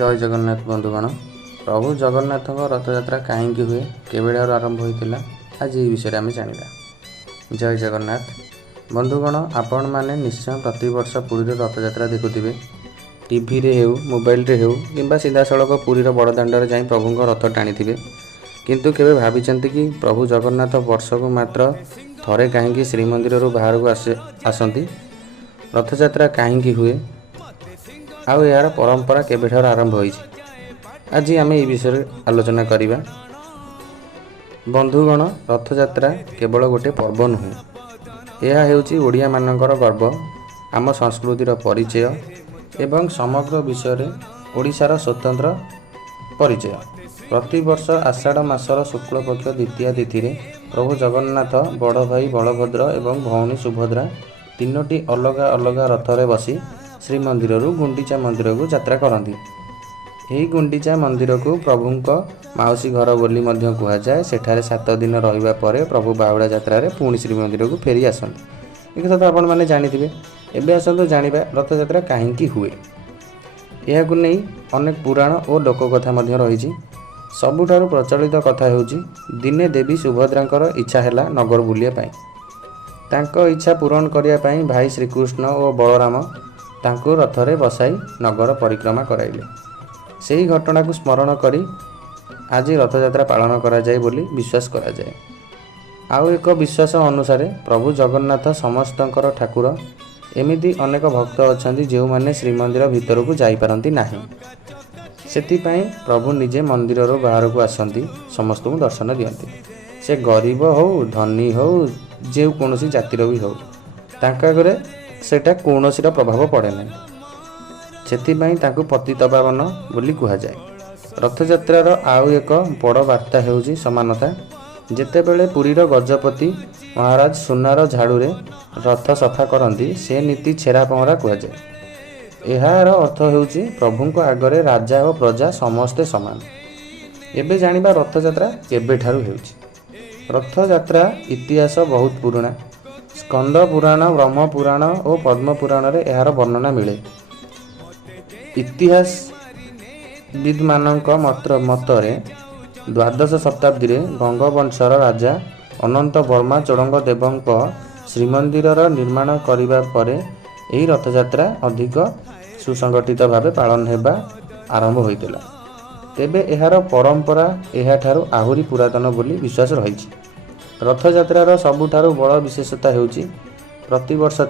जय जगन्नाथ बंधुगण। प्रभु जगन्नाथ रथयात्रा कहीं हुए केवेड़ार आरंभ होता आज ये विषय आम जाना। जय जगन्नाथ बंधुगण, आपण मैंने निश्चय प्रतिवर्ष पुरी रथयात्रा देखुवे। टीवी रे हेउ मोबाइल रे हेउ किंबा सीधा सड़क पुरीर बड़दाण्डर जाई प्रभु रथ टाणी थे। किंतु केवे भाविचंती कि प्रभु जगन्नाथ वर्ष को मात्र थरे कहीं श्रीमंदिर बाहर को आसती। रथयात्रा कहीं हुए आउ यार परंपरा केबेठार आरंभ होई। आज आम ये विषय आलोचना करिबा। बंधुगण, रथयात्रा केवल गोटे पर्व नुहे, यह हेउची ओडिया मानकर गर्व, आम संस्कृतिर परिचय एवं समग्र विषय ओडिशार स्वतंत्र परिचय। प्रतिवर्ष आषाढ़ मासर शुक्ल पक्ष द्वितीया तिथि प्रभु जगन्नाथ बड़ भाई बलभद्र एवं भौणी सुभद्रा तीनोटी अलग अलग रथरे बसी श्रीमंदिर गुंडीचा मंदिर को यात्रा करती। यही गुंडीचा मंदिर को प्रभुंक माउसी घर बोली मध्य कहुए। सेठारे 7 दिन रहिबा परे प्रभु बाहुड़ा यात्रा पुणी श्रीमंदिर को फेरी आसती। एक कथा आपण मैंने जानिथिबे। एबे आसतु जानिबा रथयात्रा कहीं हुए। यह नहीं अनेक पुराण और लोककथा मध्य रही। सबुठारु प्रचलित कथा हेउची, दिने देवी सुभद्रांकर इच्छा हैला नगर बुलिया पाई। तांको इच्छा पूरण करिया पाई भाई श्रीकृष्ण और बलराम तांको रथरे बसाई नगर परिक्रमा कराइले। सेही घटना को स्मरण करी आज रथयात्रा पालन करा जाए बोली विश्वास करा जाए। आउ एक विश्वास अनुसार प्रभु जगन्नाथ समस्तंकर ठाकुर। एमिति अनेक भक्त अछंती जो माने श्रीमंदिर भीतर को जाई पारंती नाही। सेतिपाई प्रभु निजे मंदिर बाहर को आसती, समस्त को दर्शन दियंती। से गरीब हो धनी हो जे कौनसी जातिर भी हो, तांका घरे सेटा कौनसी प्रभाव पड़े ना। सेतिपाई ताकू पतित पावन बोली कहा जाए। रथयात्रार आउ एक बड़ वार्ता हेउची समानता। जेतेबेले पुरीर गजपति महाराज सुनार झाड़ूरे रथ सफा करती, से नीति छेरा पहरा कहा जाए। यार अर्थ हेउची प्रभुंक आगरे राजा और प्रजा समस्ते समान। एबे जानिबा रथयात्रा केबेठारु हेउची। रथयात्रा इतिहास बहुत पुराना। स्कंद पुराण, ब्रह्म पुराण और पद्म पुराण रे यार वर्णना मिले। इतिहास विद मानक मतरे द्वादश शताब्दी रे गंगवंशर राजा अनंत वर्मा चोड़ंग देवंक श्रीमंदिर निर्माण करिबा परे एही रथयात्रा अधिक सुसंगठित भावे पालन हेबा आरंभ होइतिला। तेबे एहार परंपरा एहाठारु आहुरी पुरातन बोली विश्वास रही। रथयात्रार सबुठारु बड़ विशेषता हेउची प्रतिवर्ष